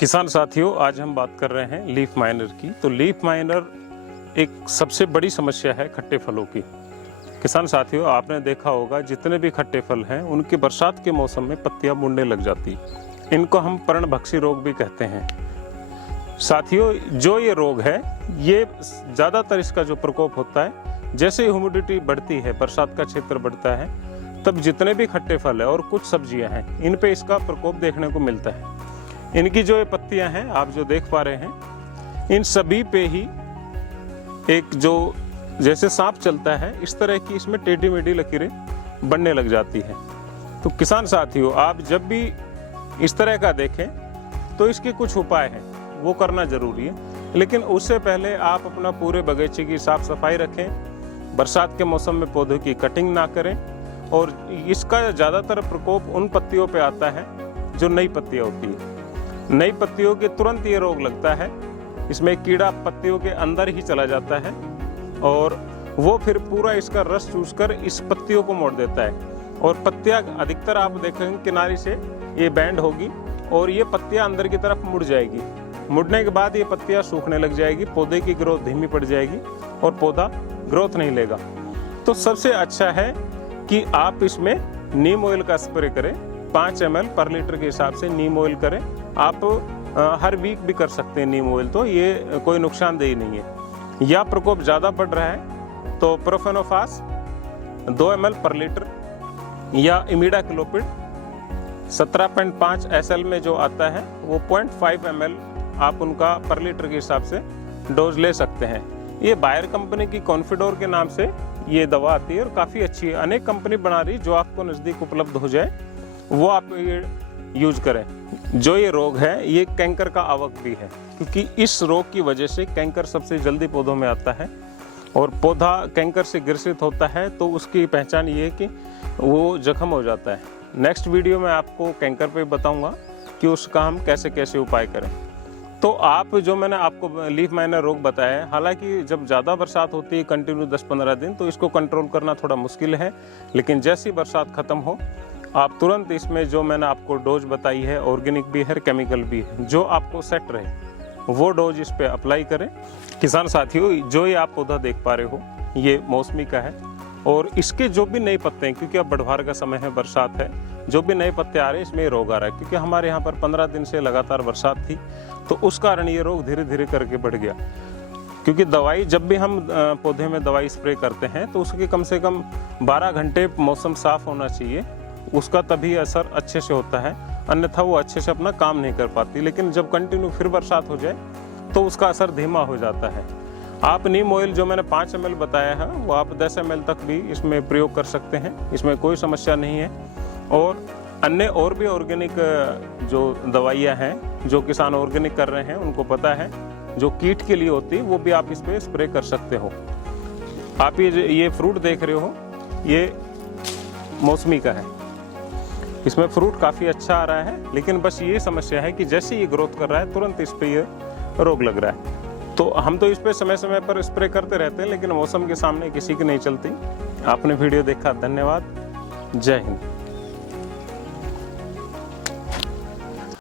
किसान साथियों, आज हम बात कर रहे हैं लीफ माइनर की। तो लीफ माइनर एक सबसे बड़ी समस्या है खट्टे फलों की। किसान साथियों, आपने देखा होगा जितने भी खट्टे फल हैं उनके बरसात के मौसम में पत्तियां मुड़ने लग जाती। इनको हम पर्णभक्षी रोग भी कहते हैं। साथियों, जो ये रोग है, ये ज़्यादातर इसका जो प्रकोप होता है, जैसे ही ह्यूमिडिटी बढ़ती है, बरसात का क्षेत्र बढ़ता है, तब जितने भी खट्टे फल है और कुछ सब्जियां हैं, इन पे इसका प्रकोप देखने को मिलता है। इनकी जो ये पत्तियां हैं, आप जो देख पा रहे हैं, इन सभी पे ही एक जो जैसे सांप चलता है, इस तरह की इसमें टेढ़ी मेढ़ी लकीरें बनने लग जाती हैं। तो किसान साथियों, आप जब भी इस तरह का देखें तो इसके कुछ उपाय हैं, वो करना जरूरी है। लेकिन उससे पहले आप अपना पूरे बगीचे की साफ सफाई रखें, बरसात के मौसम में पौधों की कटिंग ना करें। और इसका ज़्यादातर प्रकोप उन पत्तियों पे आता है जो नई पत्तियाँ होती है। नई पत्तियों के तुरंत ये रोग लगता है। इसमें कीड़ा पत्तियों के अंदर ही चला जाता है और वो फिर पूरा इसका रस चूसकर इस पत्तियों को मोड़ देता है। और पत्तियां अधिकतर आप देखेंगे किनारे से ये बैंड होगी और ये पत्तियां अंदर की तरफ मुड़ जाएगी। मुड़ने के बाद ये पत्तियां सूखने लग जाएगी, पौधे की ग्रोथ धीमी पड़ जाएगी और पौधा ग्रोथ नहीं लेगा। तो सबसे अच्छा है कि आप इसमें नीम ऑयल का स्प्रे करें। 5 ml पर लीटर के हिसाब से नीम ऑयल करें। आप हर वीक भी कर सकते हैं नीम ऑयल, तो ये कोई नुकसानदेही नहीं है। या प्रकोप ज़्यादा बढ़ रहा है तो प्रोफेनोफास 2 ml पर लीटर या इमिडाक्लोपिड 17.5 SL में जो आता है, वो 0.5 ml आप उनका पर लीटर के हिसाब से डोज ले सकते हैं। ये बायर कंपनी की कॉन्फिडोर के नाम से ये दवा आती है और काफ़ी अच्छी है। अनेक कंपनी बना रही, जो आपको नज़दीक उपलब्ध हो जाए वो आप ये यूज करें। जो ये रोग है, ये कैंकर का आवक भी है, क्योंकि इस रोग की वजह से कैंकर सबसे जल्दी पौधों में आता है और पौधा कैंकर से ग्रसित होता है तो उसकी पहचान ये है कि वो जख्म हो जाता है। नेक्स्ट वीडियो में आपको कैंकर पे बताऊंगा कि उसका हम कैसे कैसे उपाय करें। तो आप जो मैंने आपको लीफ माइनर रोग बताया है, हालांकि जब ज़्यादा बरसात होती है कंटिन्यू 10-15 दिन, तो इसको कंट्रोल करना थोड़ा मुश्किल है। लेकिन जैसी बरसात ख़त्म हो, आप तुरंत इसमें जो मैंने आपको डोज बताई है, ऑर्गेनिक भी है, केमिकल भी है, जो आपको सेट रहे वो डोज इस पे अप्लाई करें। किसान साथियों, जो ये आप पौधा देख पा रहे हो, ये मौसमी का है और इसके जो भी नए पत्ते हैं, क्योंकि अब बढ़वार का समय है, बरसात है, जो भी नए पत्ते आ रहे हैं इसमें रोग आ रहा है। क्योंकि हमारे यहाँ पर 15 दिन से लगातार बरसात थी, तो उस कारण ये रोग धीरे धीरे करके बढ़ गया। क्योंकि दवाई जब भी हम पौधे में दवाई स्प्रे करते हैं तो उसके कम से कम 12 घंटे मौसम साफ होना चाहिए, उसका तभी असर अच्छे से होता है, अन्यथा वो अच्छे से अपना काम नहीं कर पाती। लेकिन जब कंटिन्यू फिर बरसात हो जाए तो उसका असर धीमा हो जाता है। आप नीम ऑयल जो मैंने 5 ml बताया है, वो आप 10 ml तक भी इसमें प्रयोग कर सकते हैं, इसमें कोई समस्या नहीं है। और अन्य और भी ऑर्गेनिक जो दवाइयाँ हैं, जो किसान ऑर्गेनिक कर रहे हैं, उनको पता है, जो कीट के लिए होती है वो भी आप इस पर स्प्रे कर सकते हो। आप ये फ्रूट देख रहे हो, ये मौसमी का है। इसमें फ्रूट काफ़ी अच्छा आ रहा है, लेकिन बस ये समस्या है कि जैसे ये ग्रोथ कर रहा है तुरंत इस पे ये रोग लग रहा है। तो हम तो इस पे समय समय पर स्प्रे करते रहते हैं, लेकिन मौसम के सामने किसी की नहीं चलती। आपने वीडियो देखा, धन्यवाद। जय हिंद।